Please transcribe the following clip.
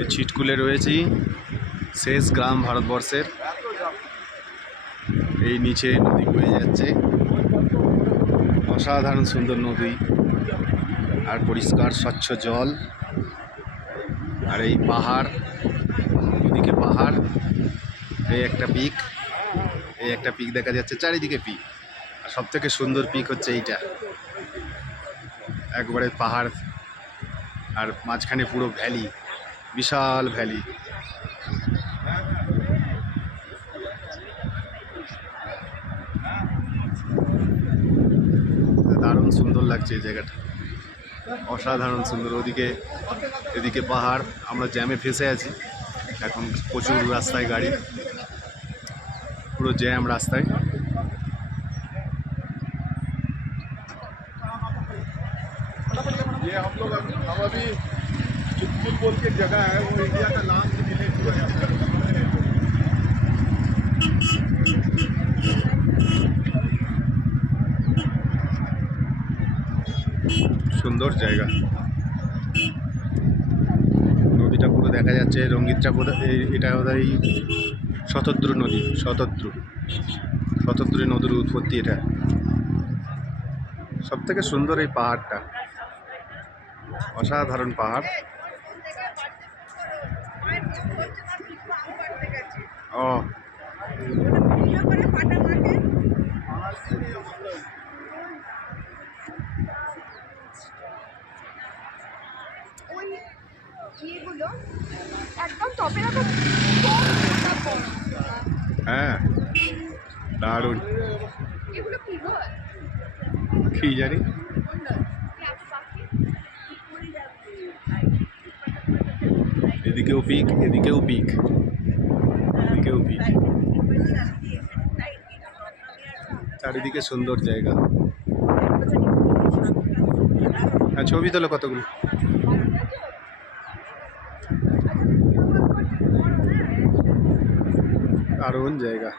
এই ছিটকুলে রয়েছি শেষ গ্রাম ভারতবর্ষের। এই নিচে নদী বয়ে যাচ্ছে, অসাধারণ সুন্দর নদী আর পরিষ্কার স্বচ্ছ জল। আর এই পাহাড়, ওদিকে পাহাড়, এই একটা পিক, এই একটা পিক দেখা যাচ্ছে, চারিদিকে পিক। আর সব থেকে সুন্দর পিক হচ্ছে এইটা, একবারে পাহাড় আর মাঝখানে পুরো ভ্যালি, বিশাল ভ্যালি। দারুণ সুন্দর লাগছে এই জায়গাটা, অসাধারণ সুন্দর। ওদিকে এদিকে পাহাড়, আমরা জ্যামে ফেসে আছি এখন, প্রচুর রাস্তায় গাড়ি, পুরো জ্যাম রাস্তায়। ये हम अभी चितकुल बोल के जगह है, वो इंडिया का नाम से विलेज हुआ जाता है। সুন্দর জায়গা, নদীটা পুরো দেখা যাচ্ছে। রঙ্গিতটা এটা বোধহয় শতদ্রু নদী, শতদ্রু নদীর উৎপত্তি এটা। সব থেকে সুন্দর এই পাহাড়টা, অসাধারণ পাহাড়। ও হ্যাঁ, দারুণ। কি জানি, এদিকেও পিক, এদিকেও পিক, এদিকেও পিক, চারিদিকে সুন্দর জায়গা। হ্যাঁ, ছবি তোলো কতগুলো, দারুণ জায়গা।